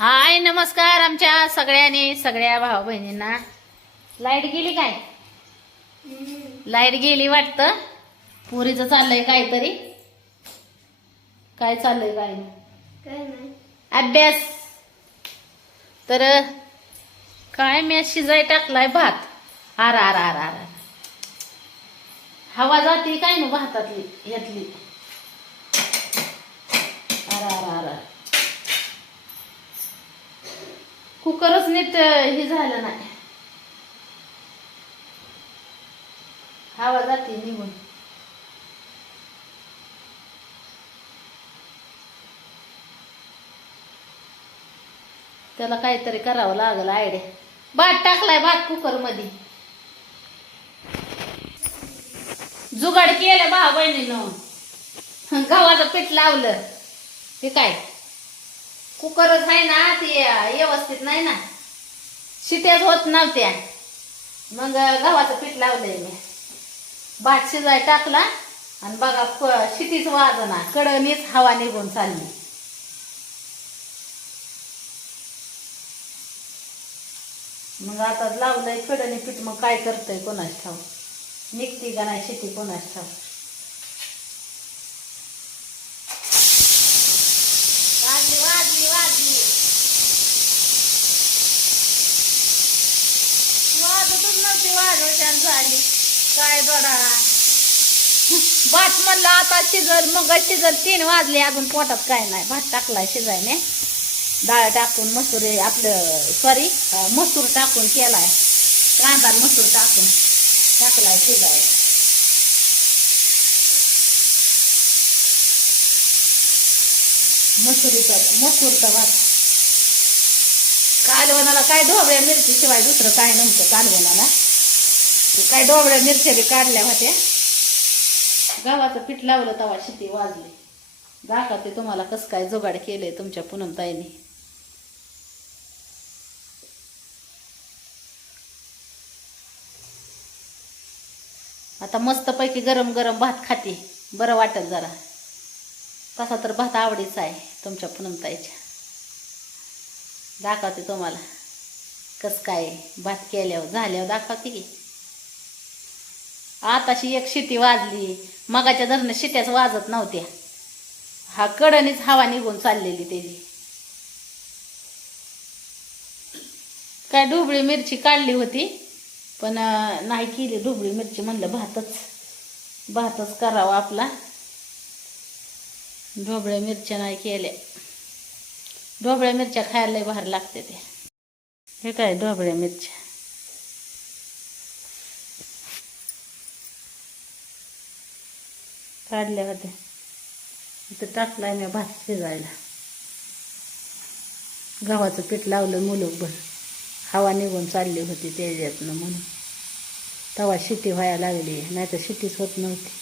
हाय नमस्कार आमच्या सगळ्यांनी सगळ्या भाऊ बहिणींना. लाइट गेली काय? लाइट गेली वाटतं. पुरीचं चाललंय काहीतरी. काय चाललंय काय नाही. अभ्यास. तर काय मी शिजाय टाकलाय भात. आर आर आर आर. हवा जाते काय ना भातातली ह्यातली आर आर आर आर. कुकरच नीट हे झालं नाही. हवा जाते निघून. त्याला काहीतरी करावं लागल आयडिया. भात टाकलाय भात कुकरमध्ये जुगाड केलं भाव बहिणीनं. गव्हाचं पीठ लावलं. ते काय? कुकरच आहे ना ते व्यवस्थित नाही ना. शिट्याच होत नव्हत्या. मग गव्हाचं पीठ लावलंय मी. भात शिजाय टाकला आणि बघा शितीच शिटीच वाजना कडणीच हवा निघून चालली. मग आता लावलंय कडणी पीठ मग काय करतंय कोणाच ठाव निघती का नाही शेती कोणाच ठाव वाजली वाजली वाजली वाजतच नव्हती वाजवत्यान झाली. काय दोडा भात म्हणलं आता शिजल मग शिजल. तीन वाजले अजून पोटात काय नाही. भात टाकलाय शिजायने. डाळ टाकून मसूर आपलं सॉरी मसूर टाकून केलाय. कांदा मसूर टाकून टाकलाय शिजाय मसुरीचा मसूरचा भात. कालवणाला काय ढोबळ्या मिरची शिवाय दुसरं काय नव्हतं कालवणाला. काय ढोबळ्या मिरच्या बी काढल्या होत्या. गव्हाचं पीठ लावलं तवा शेती वाजली. दाखवते तुम्हाला कसं काय जुगाड केलंय तुमच्या पूनम ताईने? आता मस्तपैकी गरम गरम भात खाते. बरं वाटत जरा. तसा तर भात आवडीचा आहे तुमच्या पूनम ताईच्या. दाखवते तुम्हाला कसं काय भात केल्यावर झाल्यावर दाखवते की. आताशी एक शिटी वाजली. मगाच्या धरणं शिट्याच वाजत नव्हत्या. हा कडणीच हवा निघून चाललेली त्याची. काय ढोबळी मिरची काढली होती पण नाही केली ढोबळी मिरची म्हणलं भातच. भातच करावा आपला. ढोबळ्या मिरच्या नाही केल्या. ढोबळ्या मिरच्या खायला भार भारी लागते ते. हे काय ढोबळ्या मिरच्या? काढल्या होत्या इथं आहे मी भात शिजायला. गव्हाचं पीठ लावलं मुलूकभर हवा निघून चालली होती त्याच्यातनं म्हणून. तवा शिटी व्हायला लागली नाही तर शिटीच होत नव्हती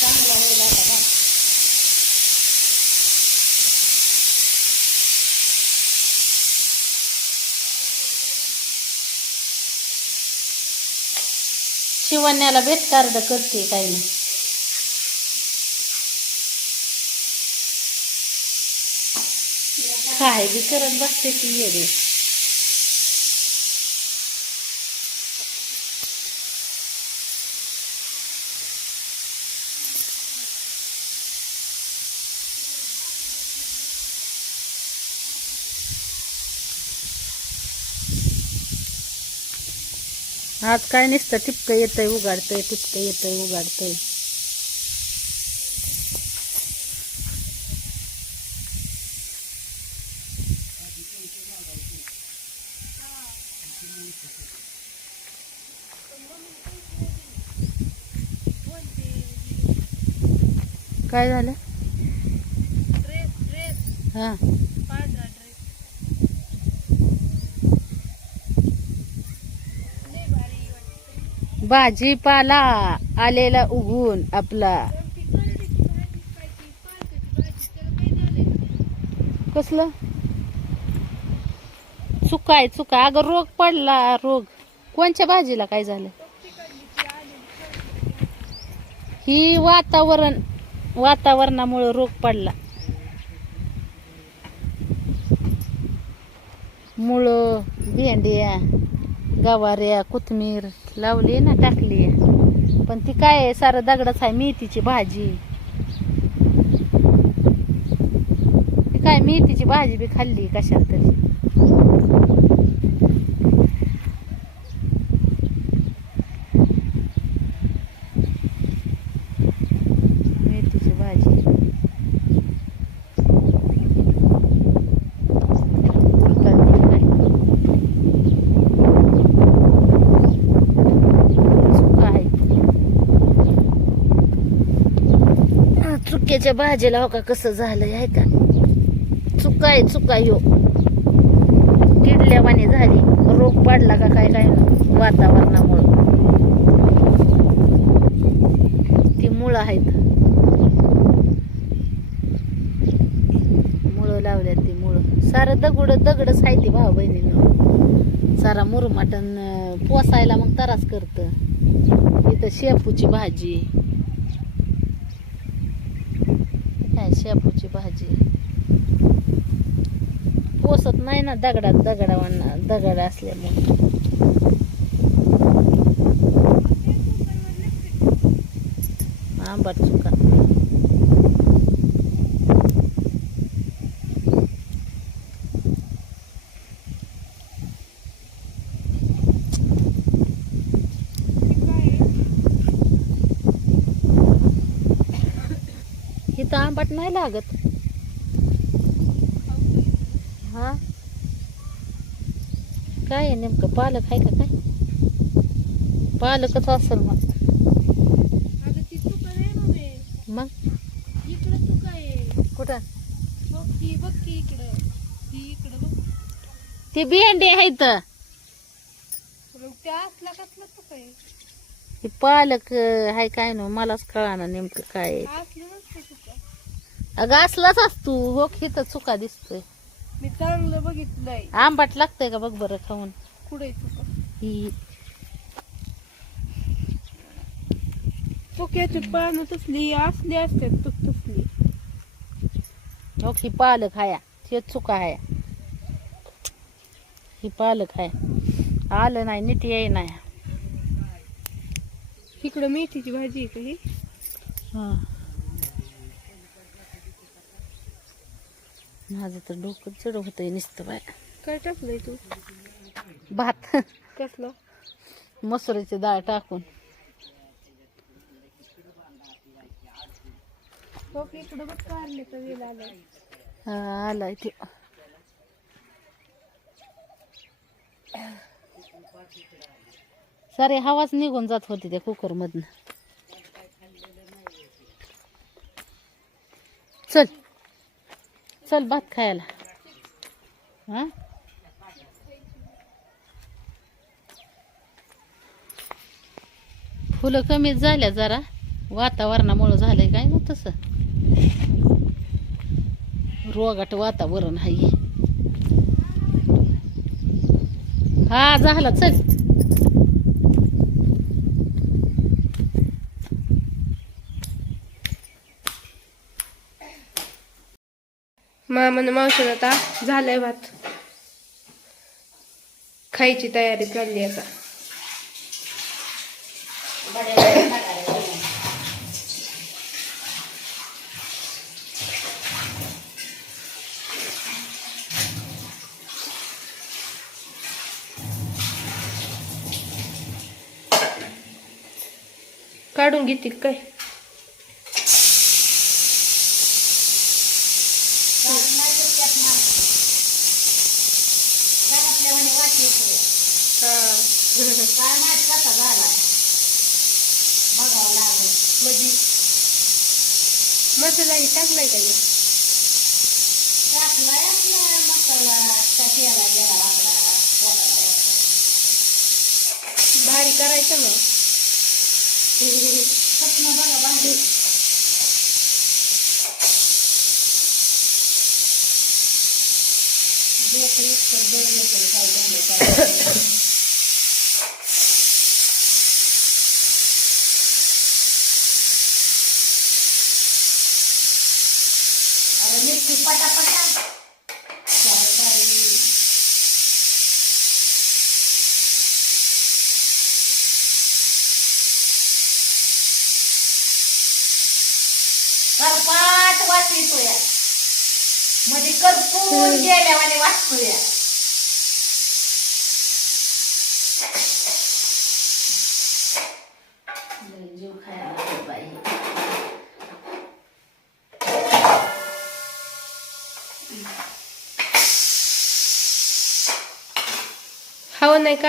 चांगला होईल आता भात शिवण्याला भेट करते काही नाही. काय बी करत बसते की ये आज काय नसतं टिपकं येतंय उघाडतंय टिपकं येतंय उघाडतंय. काय झालं? हां. भाजीपाला आलेला उगून आपला. कसलं? चुका आहे चुकाय चुका. अगं रोग पडला रोग. कोणच्या भाजीला काय झालं? ही वातावरण वातावरणामुळे रोग पडला. मुळं भेंड्या गवाऱ्या कोथमीर लावली ना टाकली. पण ती काय आहे, सारं दगडच आहे मेथीची भाजी. ती काय मेथीची भाजी बी खाल्ली कशाला तरी मेथीची भाजी उडदाची काय. चुका आहे आ, भाजीला हो का कसं झालंय आहे का? चुका आहे चुका यो हो. किडल्यावानी झाली. रोग पडला का काय काय वातावरणामुळं. ती मुळं आहेत. मुळं लावल्यात ती मुळं. सारं दगड दगडच आहे ती भाऊ बहिणीनं. सारा मुरमाटन पोसायला मग तरास करत. इथं शेपूची भाजी काय शेपूची भाजी. पोसत नाही ना दगडात दगडावांना दगड असल्यामुळे आंबट चुका नाही लागत. हा? काय आहे नेमकं? पालक आहे का काय? पालकच असेल मग. ती मग? इकडं कुठं? बघ की बघ की इकडं. ती इकडं बघ. ती भेंडी आहे असला कसला आहे? ती पालक आहे काय ना मलाच कळाना नेमकं काय. असलं नसतं अगं असलाच असतो. हो इथं चुका दिसतोय. मी चांगलं बघितलंय. आंबाट लागतंय का? बघ बरं खाऊन. चुका? ही. चुक्याची पानं तसली असली असतात तू तसली. हो ही पालक हाया. ते चुका हाया. ही पालक हाय. आलं नाही नीट येई नाही. इकडं मेथीची भाजी आहे का ही? हा. माझं तर डोकं जड होतंय नुसतं बाय. काय टाकलंय तू? भात. कसलं? मसुरीची डाळ टाकून. इकडं बघ तर आलाय. हा, आलाय ते. सारे हवाच निघून जात होती त्या कुकर मधन चल. चल भात खायला. हा? फुलं कमीच झाल्या जरा. वातावरणामुळं झालंय काय ना तसं. रोगाट वातावरण आहे. हा झाला. चल. मामाने मावशीनं आता झालंय भात. खायची तयारी चालली आता. काढून घेतील काय? म्हणजे मसालाही टाकलाय का? टाकलाय मसाला का केला गेला वाकडा पोटाला येतो. भारी करायचं मग चटणी बघा भाजी काय झालं काय झालं. अरे मिरची पटापटा काय बाई. करपाट वास येतोयमध्ये करपून गेल्यावाने वाचतोय लय जीव खायला लागला बाई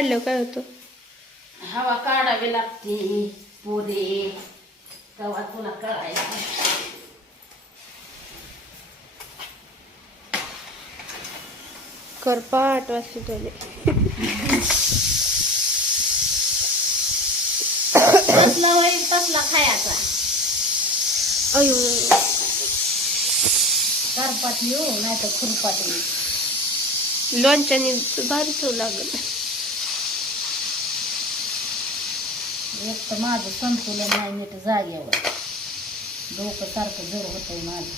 काढलं काय होतं? हवा काढावी लागते पोरे. तेव्हा तुला कळायचं करपाट वाजते तुले कसला होईल कसला खायचा. अयो. करपाट येऊ नाही तर खुरपाट येऊ. लोणच्याने भारी चव लागल. एक तर माझं संतुलन नाही नीट जागेवर. डोकं सारखं जड होतंय माझं.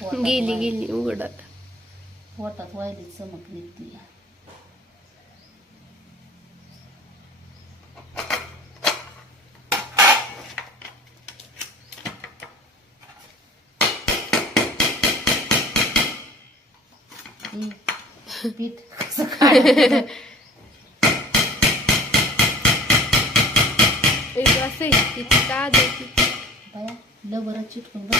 पोटात गेली वाय- गेली उघडत पोटात वायली चमक निघते हे पीठ कसं काढायचं? एक असं किती ताज बाया लवरच चिटकून बस.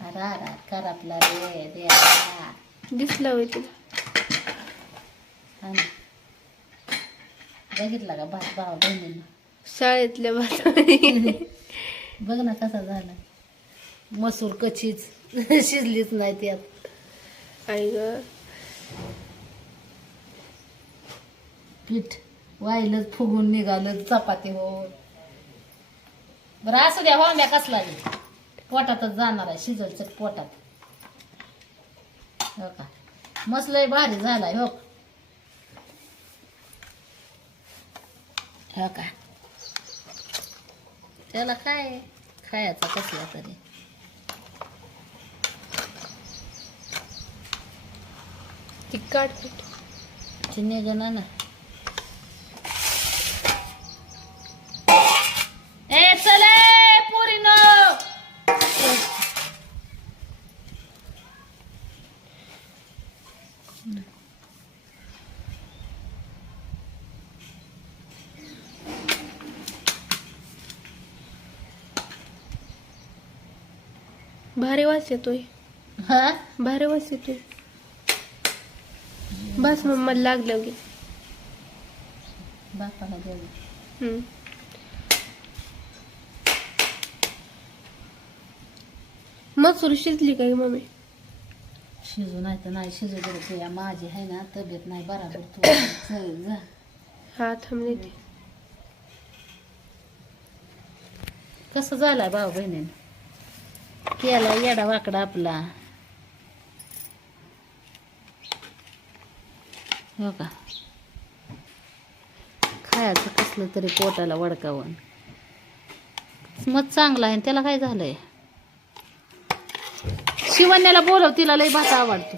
अरा अरा करापला रे देवा दिसलं होय तुला. बघितला का भात भाव बहिणीनं? शाळेतल्या भात बघ ना कसा झाला. मसूर कचीच. शिजलीच नाही त्यात ग. पीठ वाईलच फुगून निघालं चपाती हो बरं असू द्या हो म्या कसला पोटातच जाणार आहे शिजलचं पोटात. हो का? मसलय भारी झालाय हो. हो का? त्याला काय खायचा कसला तरी. तिखट. पीठ चिन्हे जण ना. ए चले पुरीनो भारी वास येतोय. हा? भारी वास येतोय. बस मग मला लागलं गे बापाला द्यावी हम्म. मसूर शिजली काय मम्मी? शिजू नाही तर नाही शिजू बरं तुया माझी आहे ना तब्येत नाही बराबर. तू चल जा. हा थांबले ते कसं झालाय भाऊ बहिणीनं? केला येडा वाकडा आपला. हो का? खायचं कसलं तरी पोटाला वडकावून. मग चांगला आहे त्याला काय झालंय? शिवण्याला बोलव तिला लई भात आवडतो.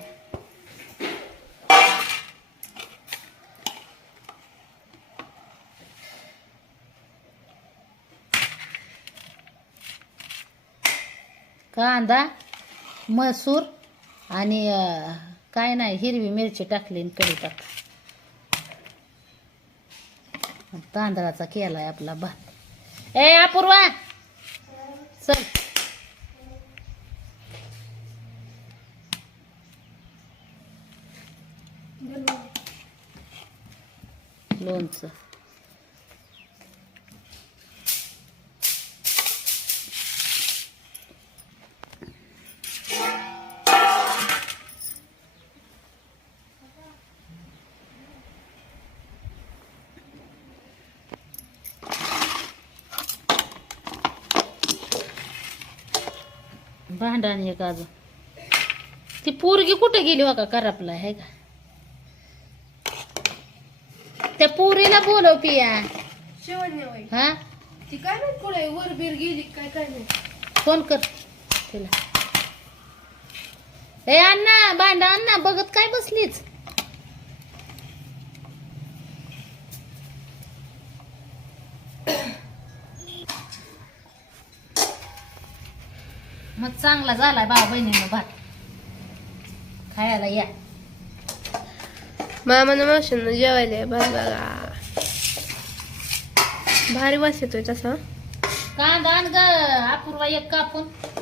कांदा मसूर आणि काय नाही हिरवी मिरची टाकली आणि कढी टाक तांदळाचा केलाय आपला भात. ए अपूर्वा! चल. लोणचं. भांडण एक अजून. ती पोरगी कुठे गेली हो का करापला आहे का? त्या पोरीला बोलव पिया. हा? ती काय माहीत पुढे वर बीर गेली काय काय नाही फोन कर तिला. ए अण्णा भांडा अण्णा बघत काय बसलीच? चांगला झालाय भाऊ बहिणीनं भात. खायला या. मामानं मावशीनं जेवायला बरं बघा. भारी वास येतोय तसा. कांदा आण ग अपूर्वा एक कापून.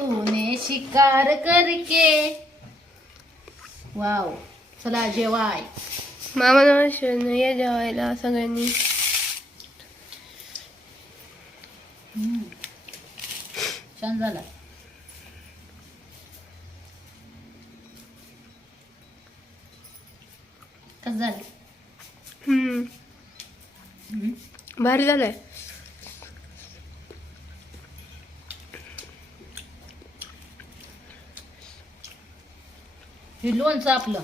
तूने शिकार करके. वाव. चला जेवाय. मामानं मावशीनं या जेवायला सगळ्यांनी. छान झाला. कस झालं. भारी झालंय. हे लोणचं आपलं.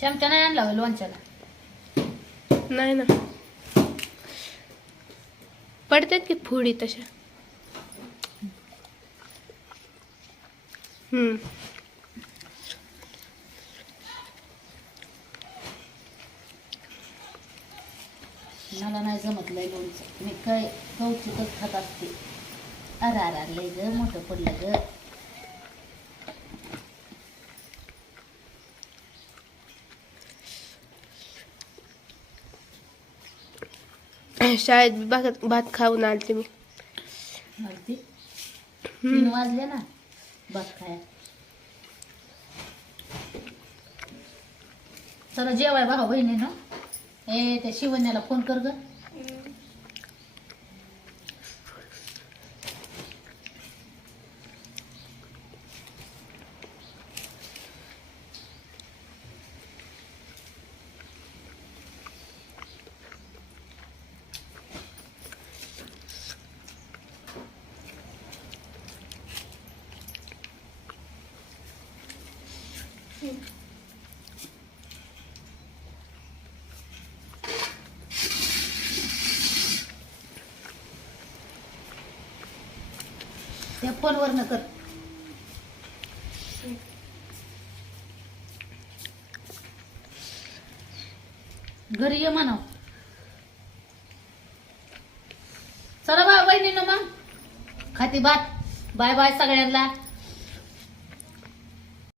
चमचा नाही आणला लोणच्याला? नाही ना. पडतात की फुडी तशा? हम्म. मला नाही जमत लय लोणचं. मी काय कौतुकच खात असते. अरे अरे अरे लय ग मोठं पडलं ग शाळेत भात भात खाऊन आलते मी अगदी तीन वाजले ना भात खाया चला जेवाय भाऊ बहिणी ना ए त्या शिवण्याला फोन कर ग फोनवर न कर. घरी ये म्हणाव. चला बा बहिणीनं मग. खाती बात बाय बाय सगळ्यांना.